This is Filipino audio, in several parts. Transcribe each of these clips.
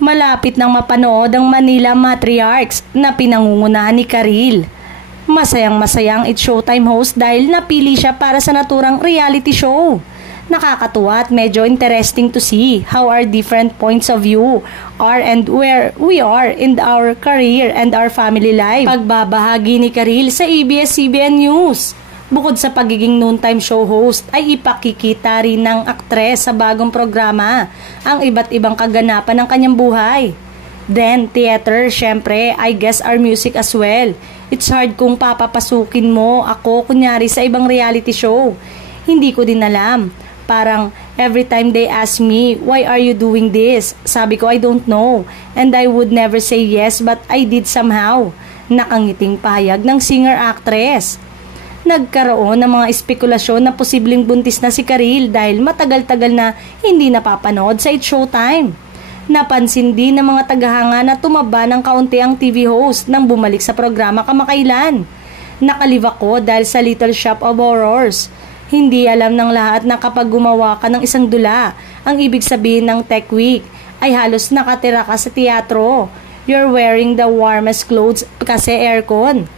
Malapit nang mapanood ang Manila Matriarchs na pinangungunahan ni Karil. Masayang-masayang It's Showtime host dahil napili siya para sa naturang reality show. Nakakatuwa at medyo interesting to see how our different points of view are and where we are in our career and our family life. Pagbabahagi ni Karil sa ABS-CBN News. Bukod sa pagiging noontime show host ay ipakikita rin ng aktres sa bagong programa ang iba't ibang kaganapan ng kanyang buhay. Then, theater, syempre, I guess our music as well. It's hard kung papapasukin mo ako kunyari sa ibang reality show. Hindi ko din alam. Parang every time they ask me, why are you doing this? Sabi ko, I don't know. And I would never say yes but I did somehow. Nakangiting pahayag ng singer-actress. Nagkaroon ng mga espekulasyon na posibleng buntis na si Karil dahil matagal-tagal na hindi napapanood sa It's Showtime. Napansin din ng mga tagahanga na tumaba ng kaunti ang TV host nang bumalik sa programa kamakailan. Nakaliw ako dahil sa Little Shop of Horrors. Hindi alam ng lahat na kapag gumawa ka ng isang dula, ang ibig sabihin ng Tech Week ay halos nakatira ka sa teatro. You're wearing the warmest clothes kasi aircon.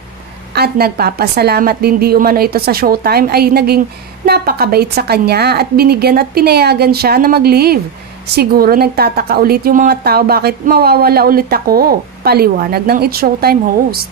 At nagpapasalamat din di umano ito sa Showtime ay naging napakabait sa kanya at binigyan at pinayagan siya na mag-leave. Siguro nagtataka ulit yung mga tao bakit mawawala ulit ako. Paliwanag ng It's Showtime host.